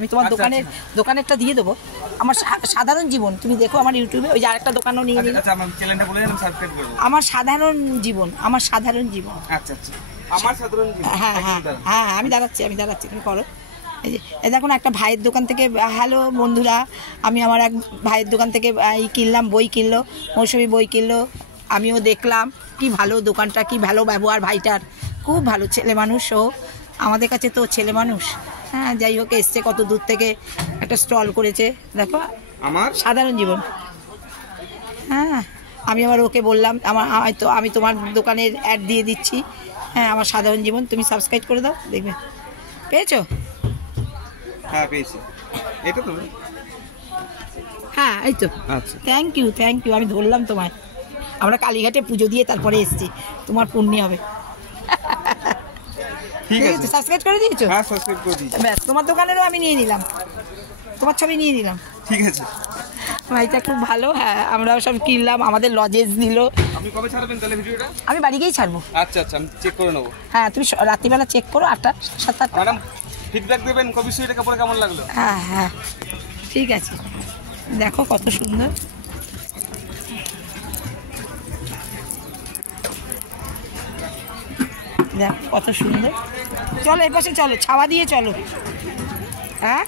আমি তোমার দোকানেরটা দিয়ে দেবো। আমার সাধারণ জীবন তুমি দেখো আমার ইউটিউবে, ওই যে আরেকটা দোকানও নিয়ে নিই। আচ্ছা, আমার চ্যানেলটা বলে দিলাম, সাবস্ক্রাইব করে দাও। আমার সাধারণ জীবন, আমার সাধারণ জীবন। আচ্ছা আচ্ছা, আমার সাধারণ জীবন। হ্যাঁ হ্যাঁ হ্যাঁ, আমি দাঁড়াচ্ছি তুমি করো। এই দেখো না, একটা ভাইয়ের দোকান থেকে, হ্যালো বন্ধুরা, আমি আমার এক ভাইয়ের দোকান থেকে কিনলাম, বই কিনলো, মৌসুমি বই কিনলো। আমিও দেখলাম কি ভালো দোকানটা, কি ভালো ব্যবহার ভাইটার, খুব ভালো ছেলে মানুষ। ও আমাদের কাছে তো ছেলে মানুষ। হ্যাঁ, যাই হোক, এসছে কত দূর থেকে, একটা স্টল করেছে। দেখো আমার সাধারণ জীবন। হ্যাঁ, আমি আবার ওকে বললাম আমি তোমার দোকানের অ্যাড দিয়ে দিচ্ছি। হ্যাঁ, আমার সাধারণ জীবন, তুমি সাবস্ক্রাইব করে দাও, দেখবে। পেয়েছো? হ্যাঁ পেয়েছি। এটা তো হ্যাঁ, এই তো। আচ্ছা, থ্যাংক ইউ। আমি ধরলাম তোমায়। আমরা কালীঘাটে পুজো দিয়ে তারপরে এসেছি, তোমার পুণ্য হবে। ঠিক আছে, সাবস্ক্রাইব করে দিয়েছো? হ্যাঁ সাবস্ক্রাইব করে দিয়েছি। ব্যাস, তোমার দোকানেরও আমি নিয়ে নিলাম, তোমার ছবি নিয়ে নিলাম। ঠিক আছে, ভাইটা খুব ভালো। হ্যাঁ, আমরাও সব কিনলাম, আমাদের লজেজ দিল। আপনি কবে ছাড়বেন তাহলে ভিডিওটা? আমি বাড়ি গিয়েই ছাড়বো। আচ্ছা আচ্ছা, আমি চেক করে নেবো। হ্যাঁ, তুমি রাত্রিবেলা চেক করো, 8টা 7টা। ম্যাডাম ফিডব্যাক দেবেন কবি সুইটা কাপড়ে কেমন লাগলো? হ্যাঁ হ্যাঁ, ঠিক আছে। দেখো কত সুন্দর। দেখো কত সুন্দর। চলো এই পাশে, চলো ছাওয়া দিয়ে চলো। হ্যাঁ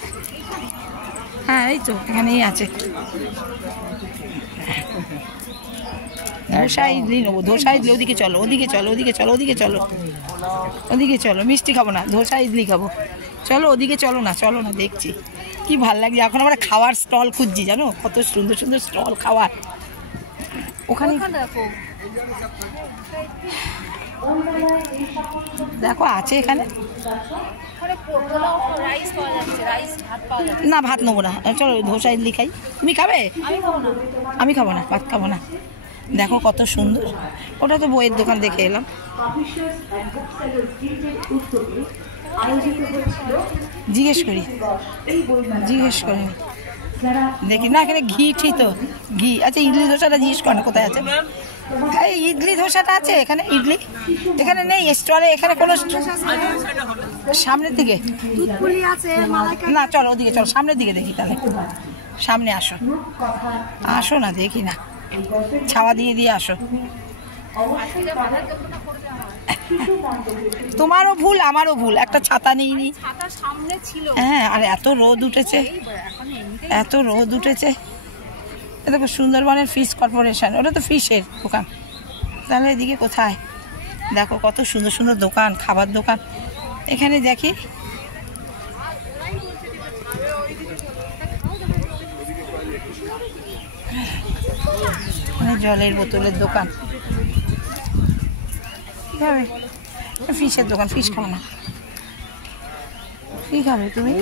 হ্যাঁ, এই তো এখানেই আছে। ধোসা ইডলি নেবো, ধোসা ইডলি। ওদিকে চলো, মিষ্টি খাবো না, ধোসা ইডলি খাবো। চলো ওদিকে, চলো না, দেখছি কি ভাল লাগছে। এখন আমরা খাওয়ার স্টল খুঁজছি, জানো, কত সুন্দর সুন্দর স্টল খাওয়ার। ওখানে দেখো আছে এখানে। না, ভাত নেবো না, চলো ধোসা ইডলি খাই। তুমি খাবে? আমি খাবো না, ভাত খাবো না। দেখো কত সুন্দর। ওটা তো বইয়ের দোকান দেখে এলাম। জিজ্ঞেস করি দেখি না, এখানে ঘি ঠিক তো, ঘি। আচ্ছা, ইডলি ধোসাটা জিজ্ঞেস কর না, কোথায় আছে? এই ইডলি ধোসাটা আছে এখানে? ইডলি এখানে নেই স্টলে, এখানে কোনো সামনের দিকে না। চলো ওদিকে, চলো সামনের দিকে দেখি। তাহলে সামনে আসো না, দেখি না, ছাওয়া দিয়ে আসো। তোমারও ভুল, আমারও ভুল, একটা ছাতা নিইনি। হ্যাঁ, আর এত রোদ উঠেছে। দেখো সুন্দরবনের ফিশ কর্পোরেশন, ওটা তো ফিশের দোকান। তাহলে এদিকে কোথায়? দেখো কত সুন্দর সুন্দর দোকান, খাবার দোকান। এখানে দেখি জলের বোতলের দোকান। ফিশের দোকান, ফিশ খাবো না। কি খাবে তুমি?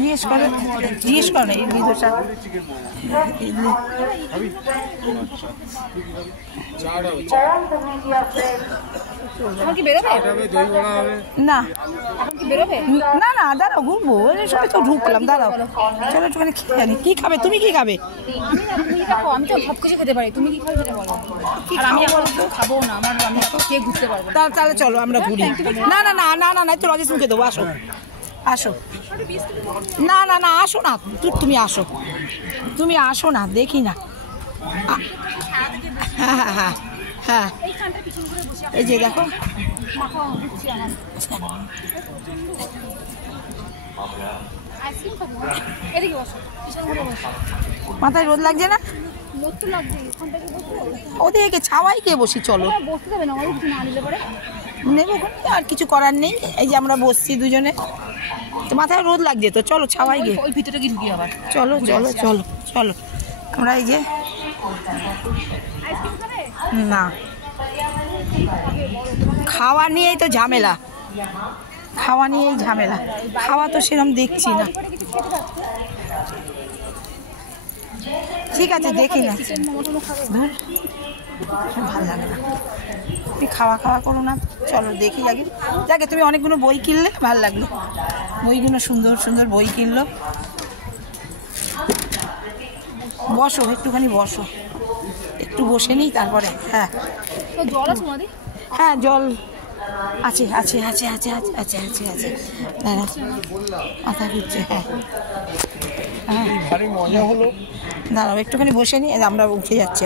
জিজ্ঞেস করো না। ইডলি ধোসা, ইডলি। না না, দাঁড়াও, ঘুরবো, সবাই তো ঢুকলাম, দাঁড়াও, চলো একটুখানি খেয়ে আনি। কি খাবে তুমি? কি খাবে? আমি তো সব কিছু খেতে পারি, তুমি কি খাবে সেটা বলো। আমি খাবো না, আমি খেয়ে ঘুরতে পারবো। তাহলে চলো আমরা ঘুরি। না, একটু লজেস মুখে দেবো। আসো না, আসো না, তুমি আসো না, দেখি না। হ্যাঁ, এই যে দেখো, মাথায় রোদ লাগছে না? ওদিকে ছাওয়াই গিয়ে বসি, চলো। নেবো, আর কিছু করার নেই। এই যে আমরা বসছি দুজনে, তো মাথায় রোদ লাগছে, তো চলো ছাওয়াই গিয়ে। ওই ভিতরে কি ঢুকি আবার? চলো আমরা এই যে, না খাওয়া নিয়েই তো ঝামেলা, খাওয়া তো সেরকম দেখছি না। ঠিক আছে, দেখি না, ভালো লাগে না। তুমি খাওয়া করো না, চলো দেখি আগে। যাকে তুমি অনেকগুলো বই কিনলে, ভালো লাগলো বইগুলো, সুন্দর সুন্দর বই কিনলো। বসো একটুখানি, একটু বসে নিই তারপরে। হ্যাঁ, জল আছে? হ্যাঁ, জল আছে আছে আছে আছে আছে আছে আছে আছে দাঁড়াও মাথা ঘুরছে হ্যাঁ হ্যাঁ ভারী মজা হলো। দাঁড়াও একটুখানি বসে নিই আমরা উঠে যাচ্ছি